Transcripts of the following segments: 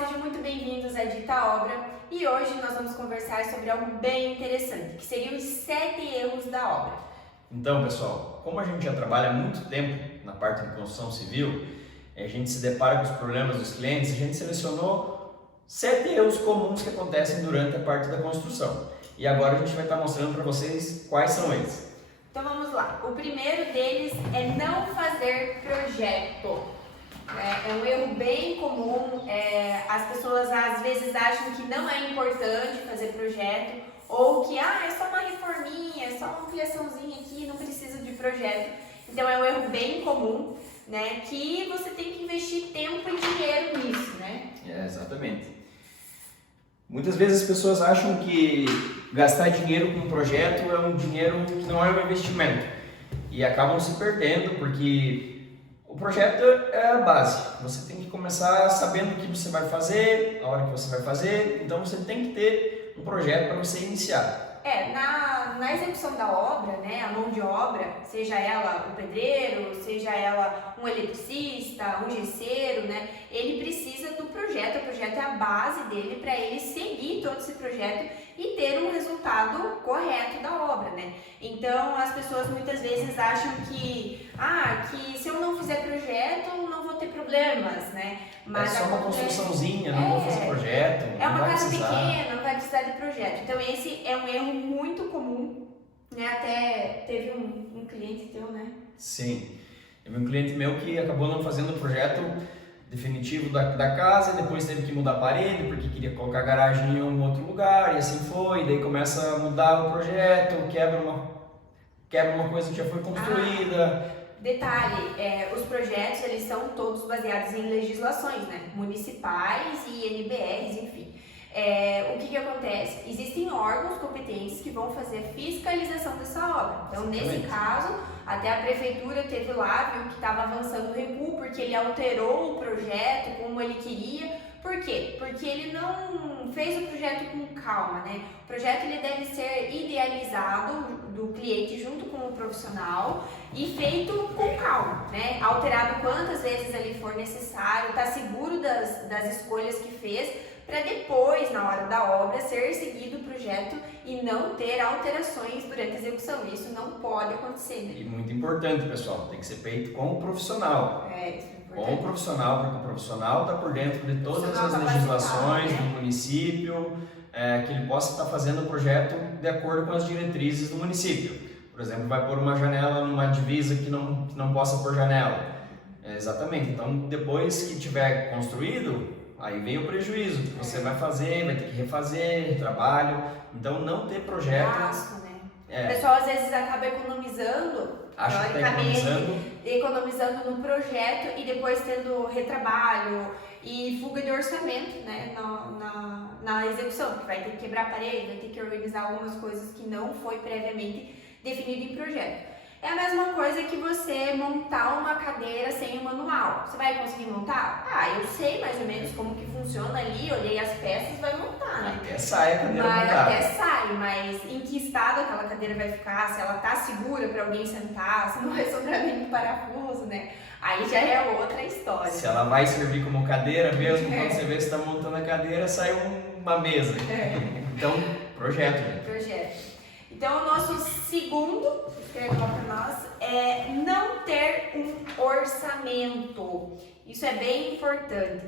sejam muito bem-vindos à Dita Obra e hoje nós vamos conversar sobre algo bem interessante, que seriam os 7 erros da obra. Então, pessoal, como a gente já trabalha há muito tempo na parte de construção civil, a gente se depara com os problemas dos clientes, a gente selecionou 7 erros comuns que acontecem durante a parte da construção. E agora a gente vai estar mostrando para vocês quais são eles. Então vamos lá. O primeiro deles é não fazer projeto. É um erro bem comum, as pessoas às vezes acham que não é importante fazer projeto ou que é só uma reforminha, é só uma ampliaçãozinha aqui, não precisa de projeto. Então é um erro bem comum, né, que você tem que investir tempo e dinheiro nisso, né? Exatamente. Muitas vezes as pessoas acham que gastar dinheiro com um projeto é um dinheiro que não é um investimento e acabam se perdendo porque o projeto é a base. Você tem que começar sabendo o que você vai fazer, a hora que você vai fazer, então você tem que ter um projeto para você iniciar. Na execução da obra, né, a mão de obra, seja ela o pedreiro, seja ela um eletricista, um gesseiro, né, ele precisa do projeto, o projeto é a base dele para ele seguir todo esse projeto e ter um resultado correto da obra, né. Então as pessoas muitas vezes acham que se eu não fizer projeto não vou ter problemas, né. Mas é só uma construçãozinha, não vou fazer projeto, é uma casa precisar. pequena, não vai precisar de projeto. Então esse é um erro muito comum, né? Até teve um cliente teu, né? Sim, teve um cliente meu que acabou não fazendo o projeto definitivo da casa, depois teve que mudar a parede porque queria colocar a garagem em um outro lugar e assim foi, daí começa a mudar o projeto, quebra uma coisa que já foi construída. Detalhe, os projetos eles são todos baseados em legislações, né? Municipais e NBRs, enfim. O que acontece? Existem órgãos competentes que vão fazer a fiscalização dessa obra. Então, nesse caso, até a prefeitura teve lá, viu que estava avançando o recuo, porque ele alterou o projeto como ele queria. Por quê? Porque ele não fez o projeto com calma, né? O projeto ele deve ser idealizado do cliente junto com o profissional e feito com calma, né? Alterado quantas vezes ali for necessário, tá seguro das escolhas que fez, para depois, na hora da obra, ser seguido o projeto e não ter alterações durante a execução. Isso não pode acontecer, né? E muito importante, pessoal, tem que ser feito com o profissional. Com o profissional, porque o profissional está por dentro de todas as legislações do município, que ele possa estar fazendo o projeto de acordo com as diretrizes do município. Por exemplo, vai pôr uma janela numa divisa que não possa pôr janela. Exatamente, então depois que tiver construído, aí vem o prejuízo, que você vai fazer, vai ter que refazer, trabalho, então não ter projeto... Gasto, né? O pessoal às vezes acaba economizando, economizando no projeto e depois tendo retrabalho e fuga de orçamento, né, na execução, porque vai ter que quebrar a parede, vai ter que organizar algumas coisas que não foi previamente definido em projeto. É a mesma coisa que você montar uma cadeira sem o manual. Você vai conseguir montar? Eu sei mais ou menos como que funciona ali, olhei as peças, vai montar, né? Até sai a cadeira montada. Até sai, mas em que estado aquela cadeira vai ficar? Se ela tá segura para alguém sentar, se não vai sobrar nenhum parafuso, né? Aí já é outra história. Se ela vai servir como cadeira mesmo, quando você vê se está montando a cadeira, sai uma mesa. Então, projeto. Né? Projeto. Então, o nosso segundo para nós é não ter um orçamento. Isso é bem importante.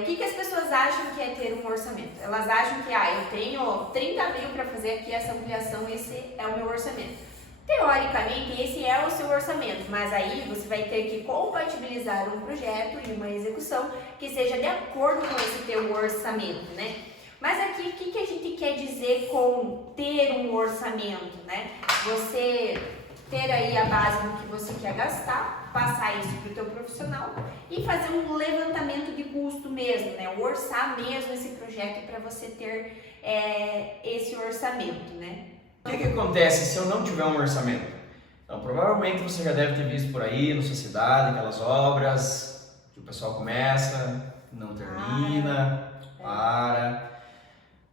O que as pessoas acham que é ter um orçamento? Elas acham que eu tenho 30 mil para fazer aqui essa ampliação, esse é o meu orçamento. Teoricamente, esse é o seu orçamento, mas aí você vai ter que compatibilizar um projeto e uma execução que seja de acordo com esse teu orçamento, né? Mas aqui, o que a gente quer dizer com ter um orçamento, né? Você ter aí a base do que você quer gastar, passar isso para o teu profissional e fazer um levantamento de custo mesmo, né? Orçar mesmo esse projeto para você ter esse orçamento, né? O que acontece se eu não tiver um orçamento? Então, provavelmente você já deve ter visto por aí, na sua cidade, aquelas obras que o pessoal começa, não termina, para...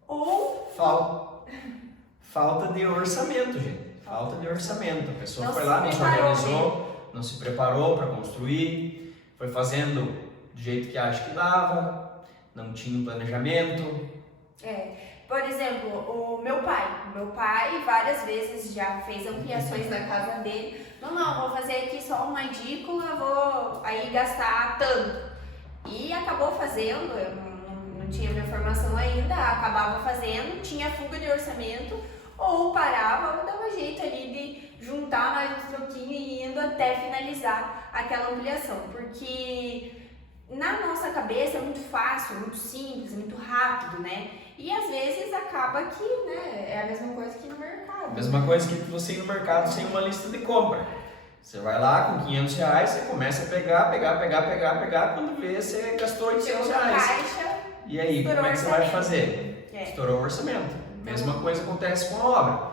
Ou falta de orçamento, gente. Falta de orçamento. A pessoa foi lá, não se organizou, não se preparou para construir, foi fazendo do jeito que acha que dava, não tinha um planejamento. Por exemplo, o meu pai várias vezes já fez ampliações na casa dele. Não, vou fazer aqui só uma edícula, vou aí gastar tanto. E acabou fazendo, eu não tinha minha formação ainda, acabava fazendo, tinha fuga de orçamento, ou parava ou dava jeito ali de juntar mais uns troquinhos e indo até finalizar aquela ampliação. Porque na nossa cabeça é muito fácil, muito simples, muito rápido, né? E às vezes acaba que, né, é a mesma coisa que no mercado. Mesma coisa que você ir no mercado sem uma lista de compra. Você vai lá com R$500, você começa a pegar, quando vê, você gastou R$800. Caixa, e aí, como é que você vai fazer? É. Estourou o orçamento. Mesma coisa acontece com a obra.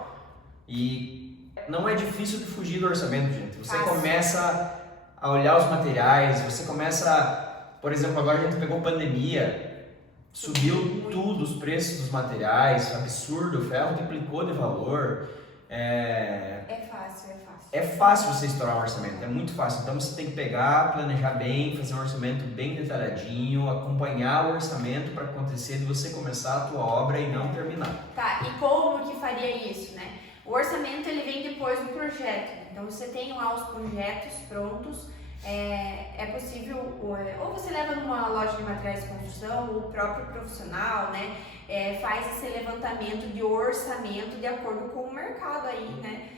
E não é difícil de fugir do orçamento, gente. Você começa a olhar os materiais, você começa, por exemplo, agora a gente pegou pandemia, subiu tudo os preços dos materiais, absurdo, o ferro triplicou de valor. É fácil. É fácil você estourar um orçamento, é muito fácil. Então você tem que pegar, planejar bem, fazer um orçamento bem detalhadinho, acompanhar o orçamento para acontecer de você começar a tua obra e não terminar. Tá, e como que faria isso, né? O orçamento ele vem depois do projeto. Então você tem lá os projetos prontos. É possível, ou você leva numa loja de materiais de construção, ou o próprio profissional, né? Faz esse levantamento de orçamento de acordo com o mercado aí, né?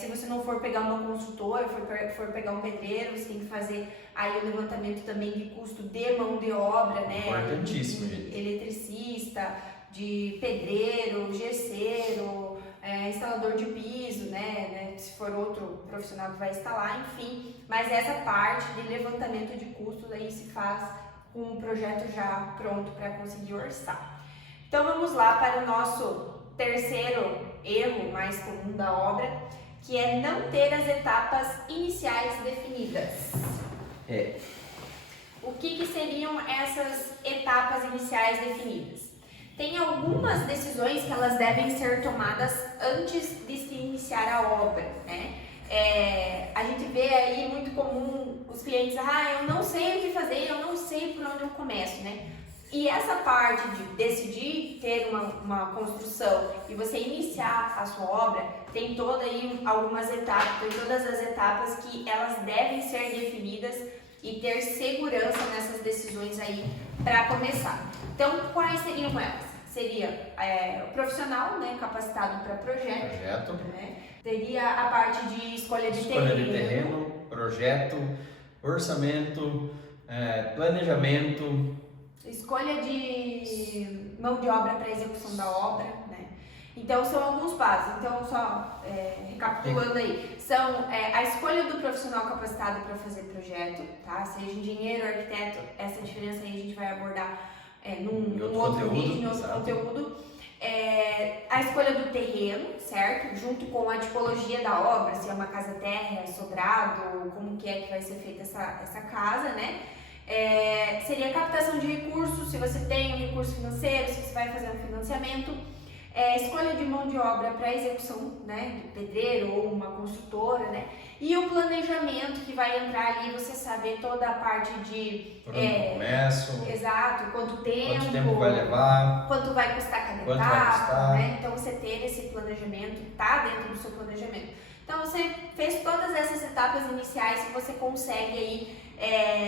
Se você não for pegar uma construtora, for pegar um pedreiro, você tem que fazer aí o levantamento também de custo de mão de obra, né? Importantíssimo, gente. Eletricista, de pedreiro, gesseiro, instalador de piso, né? Se for outro profissional que vai instalar, enfim. Mas essa parte de levantamento de custos aí se faz com um projeto já pronto para conseguir orçar. Então vamos lá para o nosso terceiro erro mais comum da obra, que é não ter as etapas iniciais definidas. O que seriam essas etapas iniciais definidas? Tem algumas decisões que elas devem ser tomadas antes de se iniciar a obra, né? A gente vê aí muito comum os clientes, eu não sei o que fazer, eu não sei por onde eu começo, né? E essa parte de decidir ter uma construção e você iniciar a sua obra, tem toda aí algumas etapas, tem todas as etapas que elas devem ser definidas e ter segurança nessas decisões aí para começar. Então, quais seriam elas? Seria o profissional, né, capacitado para projeto. Né? Teria a parte de escolha de terreno, projeto, orçamento, planejamento, escolha de mão de obra para execução da obra, né? Então são alguns passos. Então só recapitulando aí, são a escolha do profissional capacitado para fazer projeto, tá? Seja engenheiro, arquiteto, essa diferença aí a gente vai abordar num outro vídeo, em outro conteúdo. A escolha do terreno, certo? Junto com a tipologia da obra, se é uma casa térrea, sobrado, como que vai ser feita essa casa, né? Seria a captação de recursos, se você tem um recurso financeiro, se você vai fazer um financiamento. Escolha de mão de obra para execução, né, do pedreiro ou uma construtora, né? E o planejamento que vai entrar ali, você saber toda a parte de... Por onde eu começo. Exato, quanto tempo vai levar. Quanto vai custar cada Quanto vai etapa, custar. né? Então você ter esse planejamento, tá dentro do seu planejamento. Então você fez todas essas etapas iniciais que você consegue aí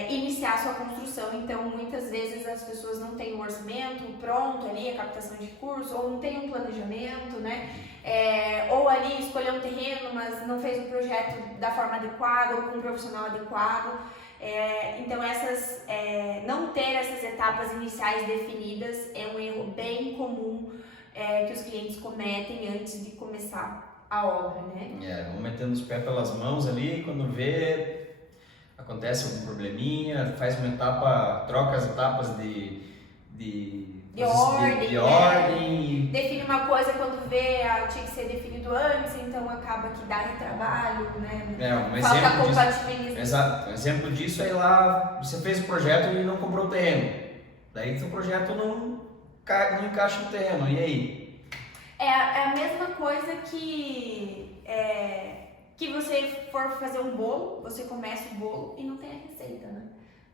iniciar a sua construção. Então muitas vezes as pessoas não têm um orçamento pronto ali, a captação de recursos, ou não tem um planejamento, né? Ou ali escolheu um terreno, mas não fez o projeto da forma adequada ou com um profissional adequado. Então não ter essas etapas iniciais definidas é um erro bem comum que os clientes cometem antes de começar a obra, né? Vão metendo os pés pelas mãos ali, quando vê, acontece algum probleminha, faz uma etapa, troca as etapas de ordem. Define uma coisa quando vê, tinha que ser definido antes, então acaba que dá retrabalho, né? Falta compatibilização. Exato, um exemplo disso é lá, você fez o projeto e não comprou o terreno. Daí seu projeto não encaixa no terreno, e aí? É a mesma coisa que você for fazer um bolo, você começa o bolo e não tem a receita, né?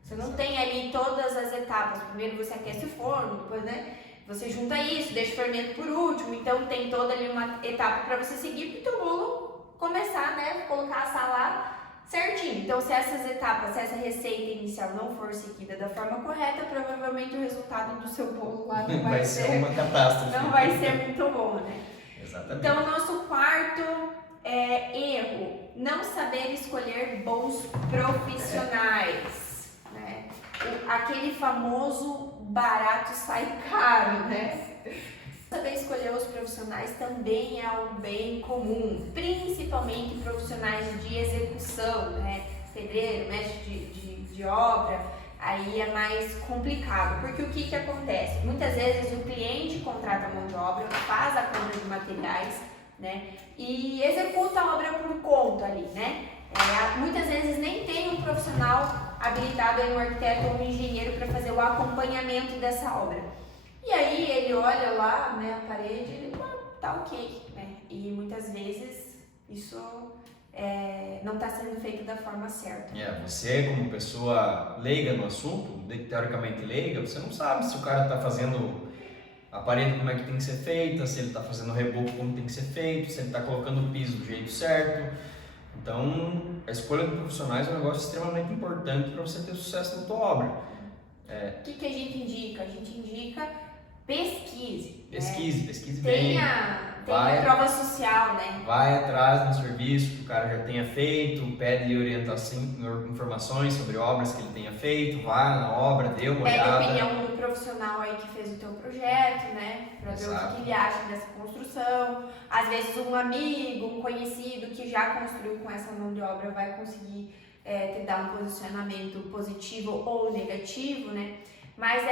Você não tem ali todas as etapas. Primeiro você aquece o forno, depois, né, você junta isso, deixa o fermento por último. Então tem toda ali uma etapa para você seguir para o teu bolo começar, né, colocar a salada certinho. Então se essas etapas, se essa receita inicial não for seguida da forma correta, provavelmente o resultado do seu bolo lá não vai ser uma catástrofe. Não vai ser muito bom, né? Exatamente. Então o nosso quarto erro, não saber escolher bons profissionais, né? Aquele famoso barato sai caro, né? Saber escolher os profissionais também é algo bem comum, principalmente profissionais de execução, né? Pedreiro, mestre de obra, aí é mais complicado, porque o que acontece? Muitas vezes o cliente contrata a mão de obra, faz a compra de materiais, né? E executa a obra por conta ali, né? Muitas vezes nem tem um profissional habilitado, um arquiteto ou um engenheiro para fazer o acompanhamento dessa obra. E aí ele olha lá, né, a parede e ele tá ok, né? E muitas vezes isso não está sendo feito da forma certa. Você como pessoa leiga no assunto, teoricamente leiga, você não sabe se o cara está fazendo a parede como é que tem que ser feita, se ele está fazendo o reboco como tem que ser feito, se ele está colocando o piso do jeito certo. Então, a escolha de profissionais é um negócio extremamente importante para você ter sucesso na tua obra. O que a gente indica? A gente indica pesquise. Pesquise bem. Tenha prova social, né? Vai atrás do serviço que o cara já tenha feito, pede orientação, informações sobre obras que ele tenha feito, vai na obra, dê uma olhada. Pede a opinião do profissional aí que fez o teu projeto, né? Pra ver o que ele acha dessa construção. Às vezes um amigo, um conhecido que já construiu com essa mão de obra vai conseguir te dar um posicionamento positivo ou negativo, né? Mas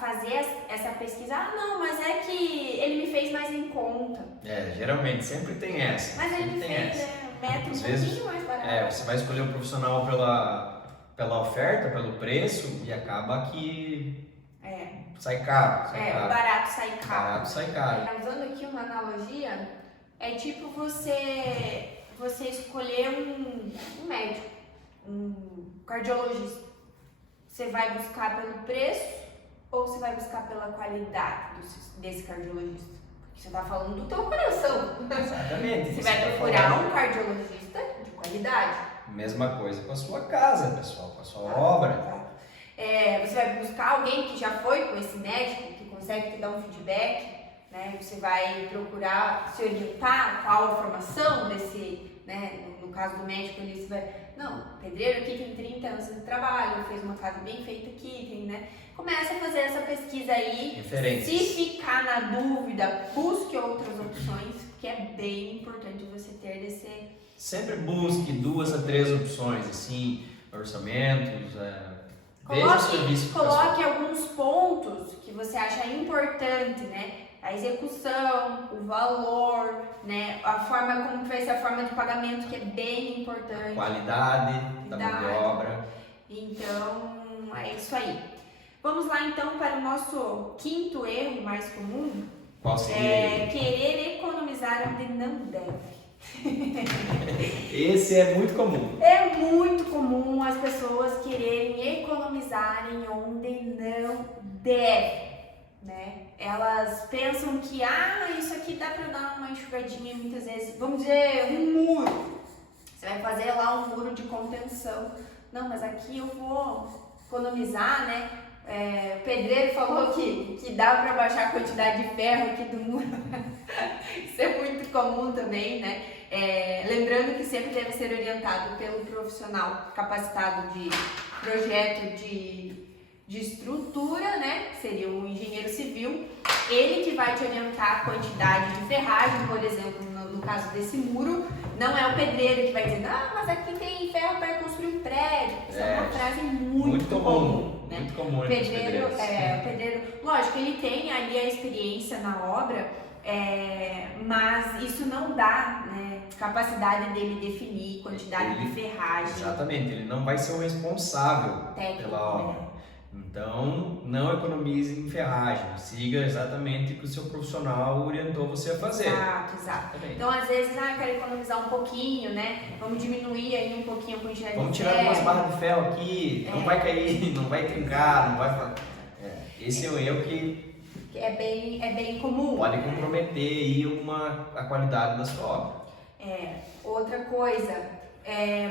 fazer essa pesquisa, não, mas é que ele me fez mais em conta. Geralmente, sempre tem essa. Mas ele me fez metro um pouquinho mais barato. Você vai escolher o profissional pela oferta, pelo preço, e acaba que sai caro. O barato sai caro. Barato sai caro. Usando aqui uma analogia, é tipo você escolher um médico, um cardiologista. Você vai buscar pelo preço ou você vai buscar pela qualidade desse cardiologista? Porque você está falando do teu coração. Exatamente. Você vai procurar um cardiologista de qualidade. Mesma coisa com a sua casa, pessoal, com a sua obra. Você vai buscar alguém que já foi com esse médico, que consegue te dar um feedback, né? Você vai procurar se orientar qual a formação desse, né? No caso do médico, você vai... Não, pedreiro aqui tem 30 anos de trabalho, fez uma casa bem feita aqui, tem, né? Começa a fazer essa pesquisa aí. Referências. Se ficar na dúvida, busque outras opções, que é bem importante você ter desse... Sempre busque 2 a 3 opções, assim, orçamentos, veja o serviço. Coloque alguns pontos que você acha importante, né? A execução, o valor, né? A forma como vai ser a forma de pagamento, que é bem importante. Qualidade da mão de obra. Então, é isso aí. Vamos lá então para o nosso quinto erro mais comum. Qual seria? Querer economizar onde não deve. Esse é muito comum. É muito comum as pessoas quererem economizarem onde não deve, né? Elas pensam que, isso aqui dá pra dar uma enxugadinha muitas vezes. Vamos dizer, um muro. Você vai fazer lá um muro de contenção. Não, mas aqui eu vou economizar, né? O pedreiro falou que dá pra baixar a quantidade de ferro aqui do muro. Isso é muito comum também, né? Lembrando que sempre deve ser orientado pelo profissional capacitado de projeto de estrutura, né? Que seria o engenheiro civil. Ele que vai te orientar a quantidade de ferragem, por exemplo, no caso desse muro. Não é o pedreiro que vai dizer, mas aqui tem ferro para construir um prédio. Isso é uma frase muito comum, né? Muito comum. O pedreiro, lógico, ele tem ali a experiência na obra, mas isso não dá, né, capacidade dele definir quantidade de ferragem. Exatamente, ele não vai ser o responsável pela obra. Então, não economize em ferragem, siga exatamente o que o seu profissional orientou você a fazer. Exato. Então, às vezes, eu quero economizar um pouquinho, né? Vamos diminuir aí um pouquinho a quantidade de ferro. Vamos tirar algumas barras de ferro aqui, não vai cair, não vai trincar, não vai... Esse é um erro que é bem comum. Pode comprometer aí a qualidade da sua obra. Outra coisa,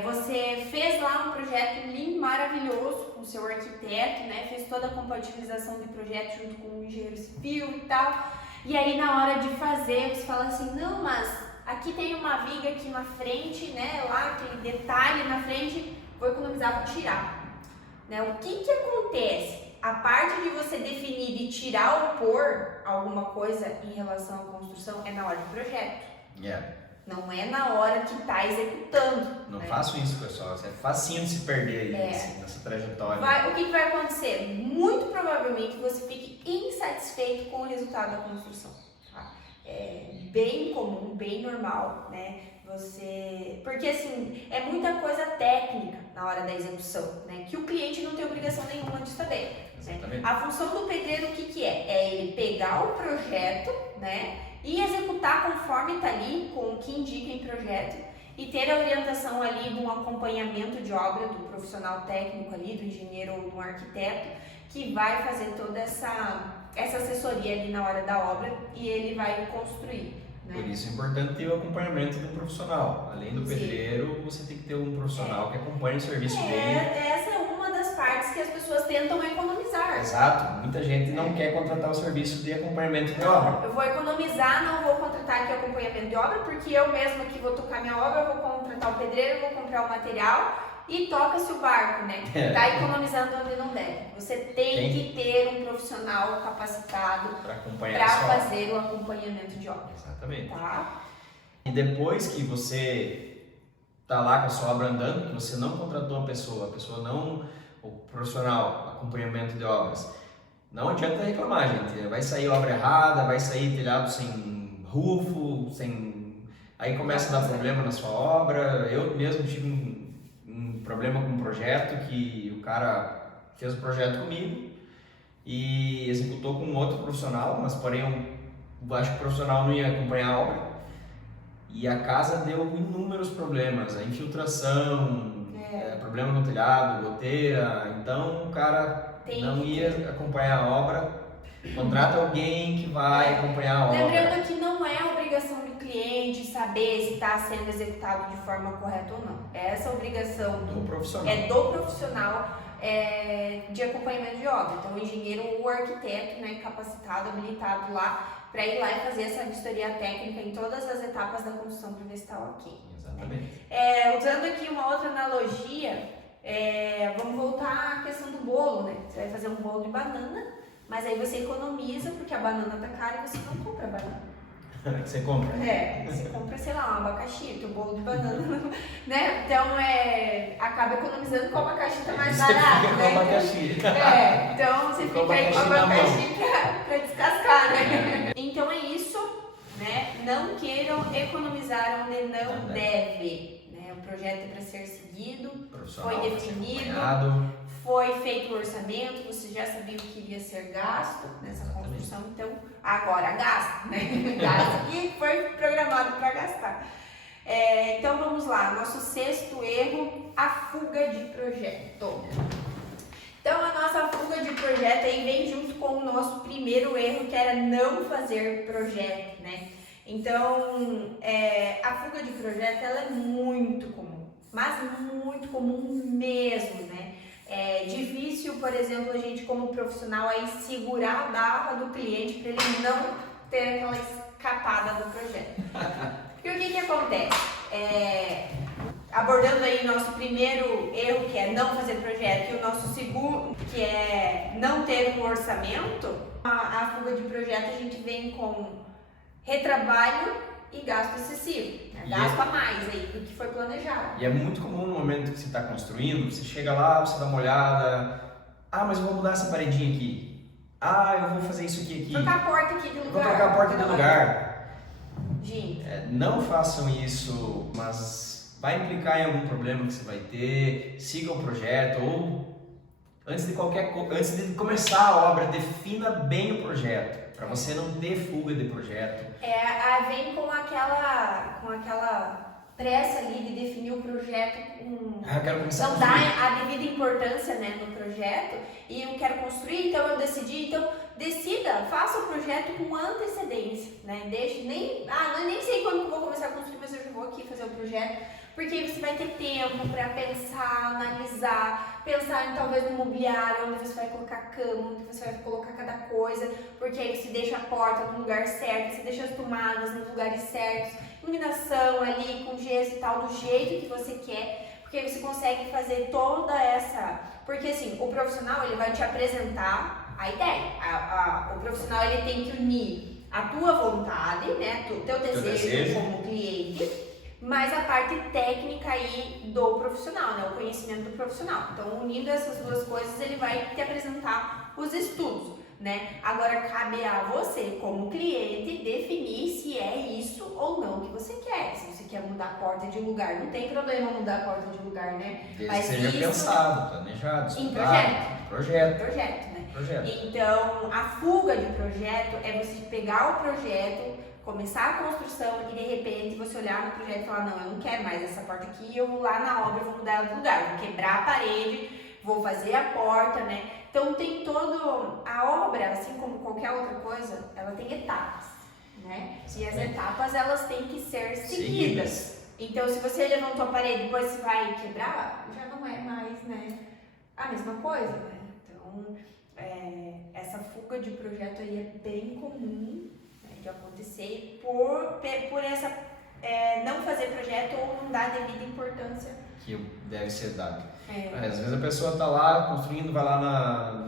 você fez lá um projeto lindo, maravilhoso com o seu arquiteto, né? Fez toda a compatibilização de projeto junto com o engenheiro civil e tal. E aí na hora de fazer, você fala assim, não, mas aqui tem uma viga aqui na frente, né? Lá aquele detalhe na frente, vou economizar, vou tirar. Né? O que acontece? A parte de você definir de tirar ou pôr alguma coisa em relação à construção é na hora do projeto. Não é na hora que está executando. Não façam isso, pessoal. É facinho de se perder aí nessa trajetória. O que vai acontecer? Muito provavelmente você fique insatisfeito com o resultado da construção. Tá? É bem comum, bem normal, né? Porque assim, é muita coisa técnica na hora da execução, né? Que o cliente não tem obrigação nenhuma de saber. Né? A função do pedreiro, o que é? É ele pegar o projeto, né? E executar conforme está ali, com o que indica em projeto, e ter a orientação ali de um acompanhamento de obra do profissional técnico ali, do engenheiro ou do arquiteto, que vai fazer toda essa assessoria ali na hora da obra e ele vai construir. Né? Por isso é importante ter o acompanhamento do profissional. Além do pedreiro, você tem que ter um profissional que acompanhe o serviço dele. Essa é uma das partes que as pessoas tentam economizar. Exato. Muita gente não quer contratar o serviço de acompanhamento de obra. Eu vou economizar, não vou contratar aqui acompanhamento de obra, porque eu mesma que vou tocar minha obra, eu vou contratar o pedreiro, vou comprar o material e toca-se o barco, né? Tá economizando onde não deve. Você tem que ter um profissional capacitado para fazer o acompanhamento de obra. Exatamente. Tá? E depois que você tá lá com a sua obra andando, que você não contratou a pessoa não, o profissional, acompanhamento de obras, não adianta reclamar, gente. Vai sair obra errada, vai sair telhado sem rufo, aí começa a dar problema na sua obra. Eu mesmo tive um problema com um projeto que o cara fez o projeto comigo e executou com outro profissional, mas porém eu acho que o profissional não ia acompanhar a obra e a casa deu inúmeros problemas, a infiltração, problema no telhado, goteira, então o cara não ia acompanhar a obra. Contrata alguém que vai acompanhar a obra. Lembrando que não é a obrigação do cliente saber se está sendo executado de forma correta ou não. Essa obrigação do profissional. É do profissional de acompanhamento de obra. Então, o engenheiro ou o arquiteto, né, capacitado, habilitado lá, para ir lá e fazer essa vistoria técnica em todas as etapas da construção para ver se está ok. Exatamente. Usando aqui uma outra analogia, vamos voltar à questão do bolo, né? Você vai fazer um bolo de banana, mas aí você economiza porque a banana tá cara e você não compra banana. Você compra? Você compra, sei lá, um abacaxi, que o bolo de banana, né? Então, acaba economizando com o abacaxi tá mais barato, né? Então você fica aí com o abacaxi pra descascar, né? Então é isso, né? Não queiram economizar onde não deve, né? O projeto é para ser seguido, foi definido, foi feito o orçamento, você já sabia o que iria ser gasto nessa construção, então agora gasta, né? Gasta que foi programado para gastar. Então vamos lá, nosso sexto erro, a fuga de projeto. Então a nossa fuga de projeto aí vem junto com o nosso primeiro erro, que era não fazer projeto, né? Então a fuga de projeto ela é muito comum, mas muito comum mesmo, né? É difícil, por exemplo, a gente como profissional aí segurar a barra do cliente para ele não ter aquela escapada do projeto. Porque o que acontece? Abordando aí nosso primeiro erro, que é não fazer projeto, e o nosso segundo, que é não ter um orçamento, a fuga de projeto a gente vem com retrabalho e gasto excessivo. Gasto a mais aí do que foi planejado. E é muito comum no momento que você está construindo, você chega lá, você dá uma olhada, mas eu vou mudar essa paredinha aqui, eu vou fazer isso aqui. Trocar a porta aqui de lugar. Vou trocar a porta de lugar. Gente. Não façam isso, mas vai implicar em algum problema que você vai ter, siga o projeto ou Antes de começar a obra, defina bem o projeto, para você não ter fuga de projeto. Vem com aquela pressa ali de definir o projeto não dá a devida importância, né, no projeto, e eu quero construir, então eu decidi, então decida, faça o projeto com antecedência, né, nem sei quando eu vou começar a construir, mas eu já vou aqui fazer o projeto, porque aí você vai ter tempo para pensar, analisar, pensar em talvez no mobiliário, onde você vai colocar a cama, onde você vai colocar cada coisa, porque aí você deixa a porta no lugar certo, você deixa as tomadas nos lugares certos, iluminação ali com gesso e tal, do jeito que você quer, porque aí você consegue fazer toda essa... Porque assim, o profissional ele vai te apresentar a ideia, o profissional ele tem que unir a tua vontade, né, o teu desejo como cliente, mas a parte técnica aí do profissional, né, o conhecimento do profissional. Então, unindo essas duas coisas, ele vai te apresentar os estudos, né? Agora, cabe a você, como cliente, definir se é isso ou não que você quer. Se você quer mudar a porta de lugar, não tem problema mudar a porta de lugar, né? Desde que seja pensado, planejado, estudado. Projeto, né? Projeto. Então, a fuga de projeto é você pegar o projeto, começar a construção e de repente você olhar no projeto e falar, não, eu não quero mais essa porta aqui, eu vou lá na obra, eu vou mudar ela de lugar, vou quebrar a parede, vou fazer a porta, né? Então tem a obra, assim como qualquer outra coisa, ela tem etapas, né? E as etapas, elas têm que ser seguidas. Então se você levantou a parede e depois você vai quebrar, já não é mais, né, a mesma coisa, né? Então, essa fuga de projeto aí é bem comum, né, de acontecer por essa não fazer projeto ou não dar devida importância que deve ser dado. Às vezes a pessoa está lá construindo, vai lá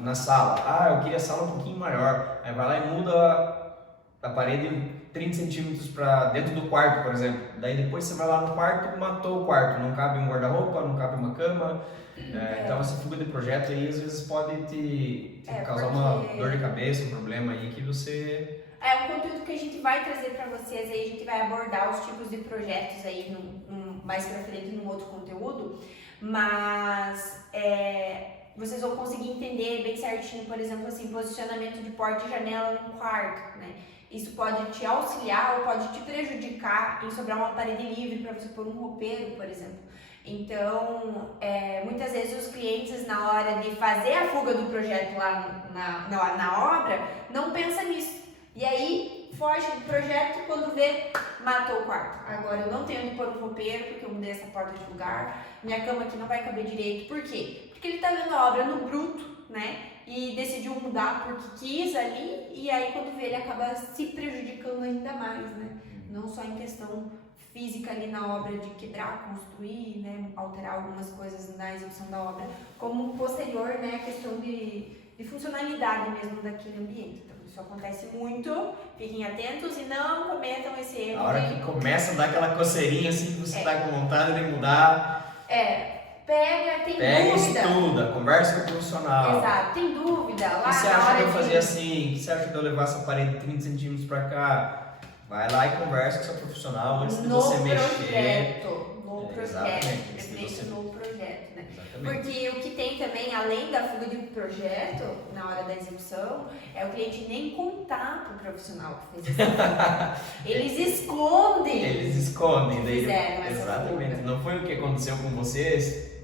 na sala, eu queria a sala um pouquinho maior, aí vai lá e muda a parede 30 centímetros para dentro do quarto, por exemplo, daí depois você vai lá no quarto e matou o quarto, não cabe um guarda-roupa, não cabe uma cama, então essa fuga de projeto aí às vezes pode te causar uma dor de cabeça, um problema aí que você... É um conteúdo que a gente vai trazer para vocês aí, a gente vai abordar os tipos de projetos aí mais pra frente num outro conteúdo, mas vocês vão conseguir entender bem certinho, por exemplo, assim, posicionamento de porta e janela no quarto, né? Isso pode te auxiliar ou pode te prejudicar em sobrar uma parede livre para você pôr um roupeiro, por exemplo. Então, muitas vezes os clientes, na hora de fazer a fuga do projeto lá na obra, não pensam nisso. E aí, foge do projeto quando vê, matou o quarto. Agora eu não tenho onde pôr um roupeiro porque eu mudei essa porta de lugar, minha cama aqui não vai caber direito. Por quê? Porque ele tá vendo a obra no bruto, né? E decidiu mudar porque quis ali, e aí quando vê ele acaba se prejudicando ainda mais, né? Não só em questão física ali na obra de quebrar, construir, né? Alterar algumas coisas na execução da obra, como posterior, né? A questão de funcionalidade mesmo daquele ambiente. Então, isso acontece muito, fiquem atentos e não cometam esse erro. A hora que começa a dar aquela coceirinha assim que você está com vontade de mudar. Pega, dúvida. Estuda, conversa com o profissional. Exato, tem dúvida lá. O que você acha de eu fazer assim? O que você acha de eu levar essa parede 30 centímetros para cá? Vai lá e conversa com o seu profissional antes de você mexer. No projeto, no projeto, né? Exatamente. Porque o que tem também, além da fuga de projeto, na hora da execução, é o cliente nem contar pro profissional que fez isso. Eles escondem. Exatamente. Fuga. Não foi o que aconteceu com vocês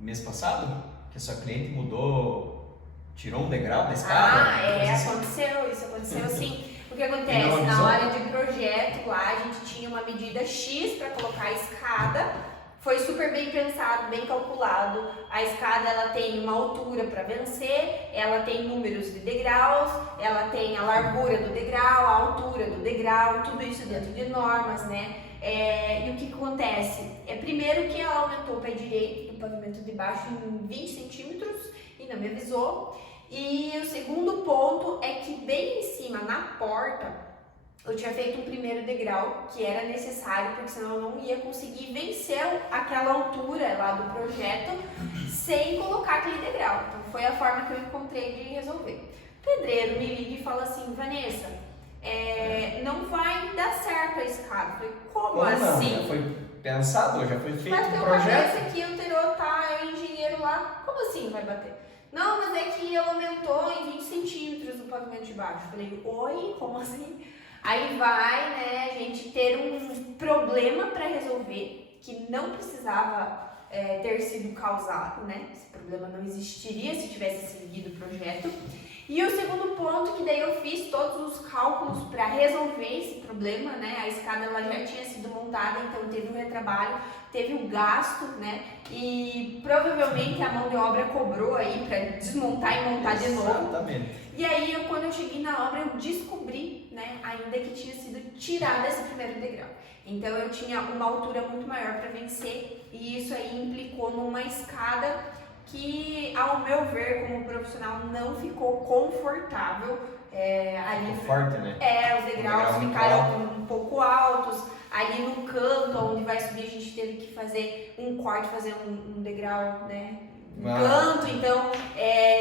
mês passado? Que a sua cliente mudou, tirou um degrau da escada? Isso aconteceu sim. O que acontece? Na hora de projeto lá, a gente tinha uma medida X para colocar a escada, foi super bem pensado, bem calculado. A escada ela tem uma altura para vencer, ela tem números de degraus, ela tem a largura do degrau, a altura do degrau, tudo isso dentro de normas, né? E o que acontece? Primeiro que ela aumentou o pé direito do pavimento de baixo em 20 centímetros e não me avisou. E o segundo ponto é que bem em cima, na porta, eu tinha feito um primeiro degrau que era necessário, porque senão eu não ia conseguir vencer aquela altura lá do projeto sem colocar aquele degrau. Então foi a forma que eu encontrei de resolver. O pedreiro me liga e fala assim, Vanessa, não vai dar certo a escada. Eu falei, como assim? Não, já foi pensado, já foi feito o projeto. Mas teu cabeça que o Terô tá, é o engenheiro lá, como assim vai bater? Não, mas é que ela aumentou em 20 centímetros o pavimento de baixo. Eu falei, oi, como assim? Aí vai, né, a gente ter um problema para resolver que não precisava ter sido causado, né? Esse problema não existiria se tivesse seguido o projeto. E o segundo ponto, que daí eu fiz todos os cálculos para resolver esse problema, né? A escada ela já tinha sido montada, então teve um retrabalho, teve um gasto, né? E provavelmente a mão de obra cobrou aí para desmontar e montar de novo. Exatamente. E aí, quando eu cheguei na obra, eu descobri, né, ainda que tinha sido tirado esse primeiro degrau. Então eu tinha uma altura muito maior para vencer e isso aí implicou numa escada que, ao meu ver, como profissional, não ficou confortável. Ali forte, né? Os degraus ficaram um pouco altos. Ali no canto, onde vai subir, a gente teve que fazer um corte, fazer um degrau, né? Canto, então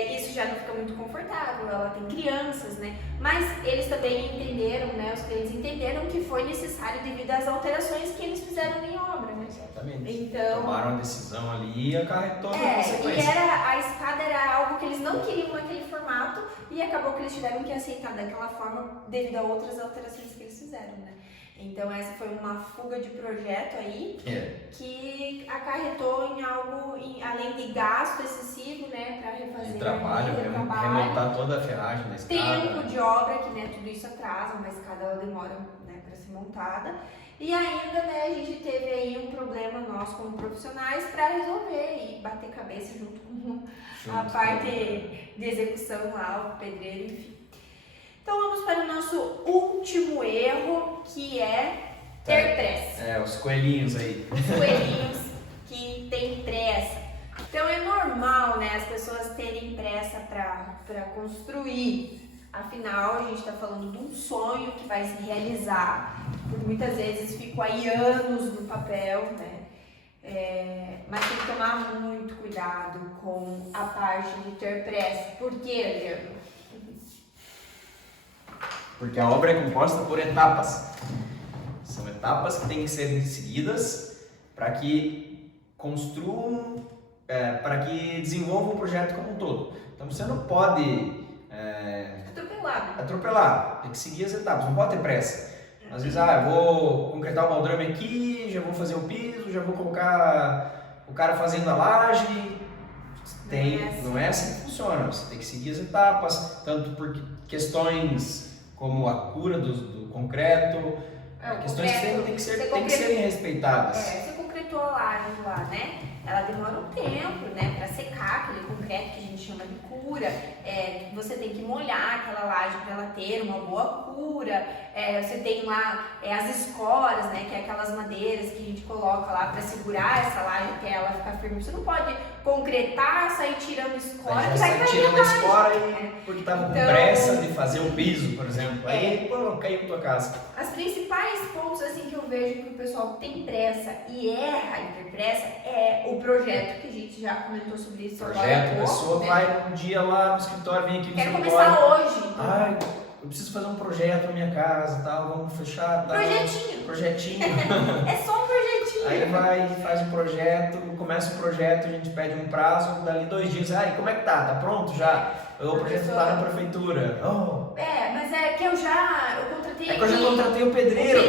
isso já não fica muito confortável, ela tem crianças, né? Mas eles também entenderam, né? Os clientes entenderam que foi necessário devido às alterações que eles fizeram em obra, né? Exatamente. Então, tomaram a decisão ali e acarretou a consequência. E a escada era algo que eles não queriam naquele formato e acabou que eles tiveram que aceitar daquela forma devido a outras alterações que eles fizeram, né? Então essa foi uma fuga de projeto aí que acarretou em algo, além de gasto excessivo, né, para refazer de trabalho, remontar toda a ferragem da escada. Tempo de obra, que né, tudo isso atrasa, uma escada ela demora, né, para ser montada. E ainda, né, a gente teve aí um problema nós como profissionais para resolver e bater cabeça junto com a parte de execução lá, o pedreiro, enfim. Então vamos para o nosso último erro, que é ter pressa. Os coelhinhos aí. Os coelhinhos que têm pressa. Então é normal, né, as pessoas terem pressa para construir. Afinal, a gente está falando de um sonho que vai se realizar. Porque muitas vezes ficam aí anos no papel, né? Mas tem que tomar muito cuidado com a parte de ter pressa. Por quê, Adriano? Porque a obra é composta por etapas. São etapas que têm que ser seguidas para que construam, para que desenvolvam o projeto como um todo. Então você não pode atropelar, tem que seguir as etapas, não pode ter pressa. Às vezes, eu vou concretar o baldrame aqui, já vou fazer o piso, já vou colocar o cara fazendo a laje. Não é assim que funciona, você tem que seguir as etapas, tanto por questões como a cura do concreto, questões que tem que serem respeitadas. Você concretou a laje lá, né? Ela demora um tempo, né, para secar aquele concreto que a gente chama de cura. Você tem que molhar aquela laje para ela ter uma boa cura. Você tem lá as escoras, né, que é aquelas madeiras que a gente coloca lá para segurar essa laje até ela ficar firme. Você não pode concretar, sair tirando escora. Já sai tirando a escora porque estava com pressa de fazer o piso, por exemplo. Aí, caiu na tua casa. As principais pontos assim que eu vejo que o pessoal tem pressa e erra em ter pressa é o projeto, que a gente já comentou sobre isso. A pessoa vai um dia lá no escritório, vem aqui no escritório. Quer começar hoje. Eu preciso fazer um projeto na minha casa, tal, vamos fechar. Projetinho. É só um projetinho. Aí vai, faz um projeto, começa o projeto, a gente pede um prazo, dali 2 dias. E como é que tá? Tá pronto já? O projeto tá na prefeitura. Mas é que eu contratei. Eu já contratei o pedreiro.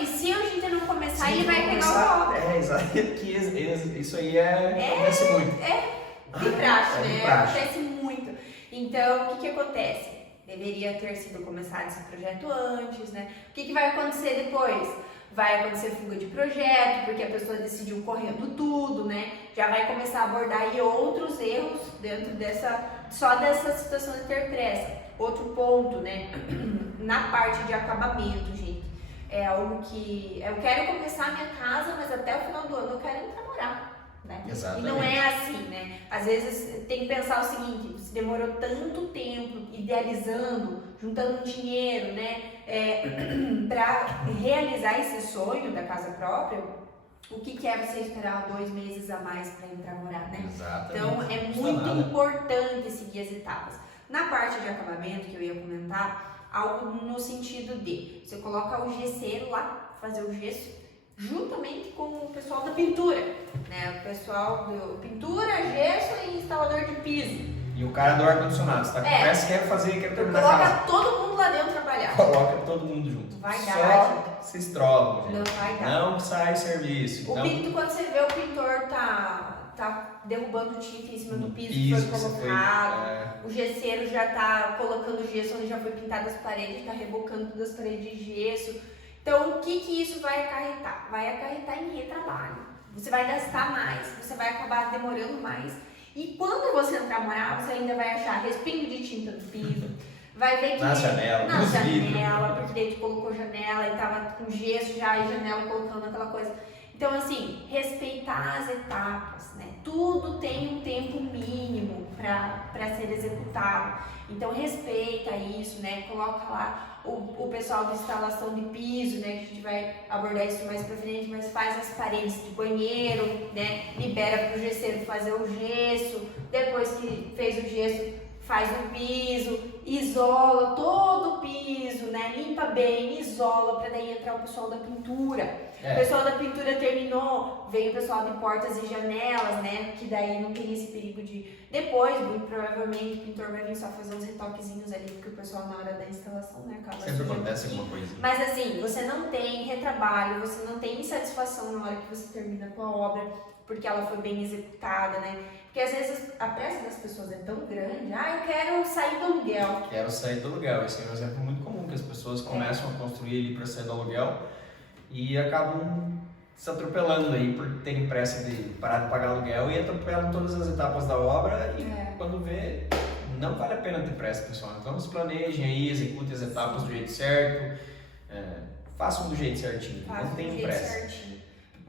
E se a gente não começar, ele vai pegar o obra. Exato. Isso aí acontece muito. De praxe, né? Acontece muito. Então, o que acontece? Deveria ter sido começado esse projeto antes, né? O que vai acontecer depois? Vai acontecer fuga de projeto, porque a pessoa decidiu correndo tudo, né? Já vai começar a abordar aí outros erros dentro dessa situação de ter pressa. Outro ponto, né? Na parte de acabamento, gente. É algo que eu quero começar a minha casa, mas até o final do ano eu quero entrar morar. Né? Exatamente. E não é assim, né? Às vezes tem que pensar o seguinte: você demorou tanto tempo idealizando, juntando dinheiro, né, para realizar esse sonho da casa própria. O que é você esperar 2 meses a mais para entrar morar, né? Exatamente. Então é muito importante seguir as etapas. Na parte de acabamento que eu ia comentar, algo no sentido de você coloca o gesseiro lá, fazer o gesso juntamente com o pessoal da pintura, né? O pessoal do pintura, gesso e instalador de piso. E o cara do ar-condicionado, você tá com pressa, quer terminar a casa. Coloca todo mundo lá dentro trabalhar. Coloca todo mundo junto. Vai dar, Só vocês trocam, gente. Não vai dar. Não sai serviço. O pinto, quando você vê o pintor tá derrubando o tinta em cima do piso que foi colocado. O gesseiro já tá colocando gesso onde já foi pintado as paredes, tá rebocando todas as paredes de gesso. Então, o que isso vai acarretar? Vai acarretar em retrabalho. Você vai gastar mais, você vai acabar demorando mais. E quando você entrar a morar, você ainda vai achar respingo de tinta no piso. Vai ver que na janela, porque daí tu colocou janela e tava com gesso já e janela colocando aquela coisa. Então, assim, respeitar as etapas, né? Tudo tem um tempo mínimo para ser executado. Então, respeita isso, né? Coloca lá o pessoal de instalação de piso, né? Que a gente vai abordar isso mais pra frente, mas faz as paredes de banheiro, né? Libera pro gesseiro fazer o gesso. Depois que fez o gesso, faz o piso, isola todo o piso, né? Limpa bem, isola, para daí entrar o pessoal da pintura. O pessoal da pintura terminou, veio o pessoal de portas e janelas, né? Que daí não tem esse perigo de... Depois, muito provavelmente, o pintor vai vir só fazer uns retoquezinhos ali, porque o pessoal na hora da instalação, né? Acaba sempre acontece alguma coisa. Mas assim, você não tem retrabalho, você não tem insatisfação na hora que você termina a tua obra, porque ela foi bem executada, né? Porque às vezes a pressa das pessoas é tão grande, eu quero sair do aluguel. Quero sair do aluguel, esse é um exemplo muito comum, que as pessoas começam a construir ali para sair do aluguel e acabam se atropelando aí por terem pressa de parar de pagar aluguel e atropelam todas as etapas da obra e quando vê, não vale a pena ter pressa, pessoal. Então se planejem aí, executem as etapas do jeito certo, façam do jeito certinho, não tenham pressa.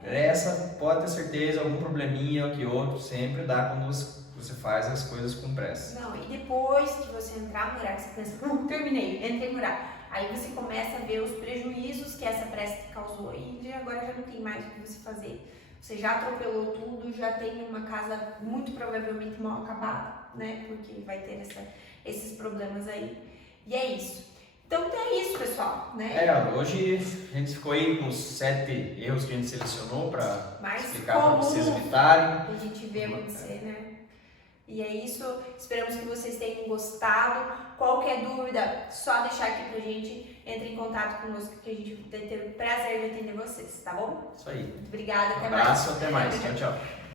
Pressa, pode ter certeza, algum probleminha ou que outro, sempre dá quando você faz as coisas com pressa. Não, e depois que você entrar a morar, você pensa, terminei, entrei a morar. Aí você começa a ver os prejuízos que essa pressa te causou e agora já não tem mais o que você fazer. Você já atropelou tudo, já tem uma casa muito provavelmente mal acabada, né? Porque vai ter esses problemas aí. E é isso. Então é isso, pessoal, né? Hoje a gente ficou aí com os 7 erros que a gente selecionou para explicar para vocês evitarem. A gente vê acontecer, né? E é isso, esperamos que vocês tenham gostado. Qualquer dúvida, só deixar aqui pra gente, entre em contato conosco que a gente vai ter o prazer de atender vocês, tá bom? Isso aí. Muito obrigada, até mais. Um abraço, até mais. Tchau, tchau.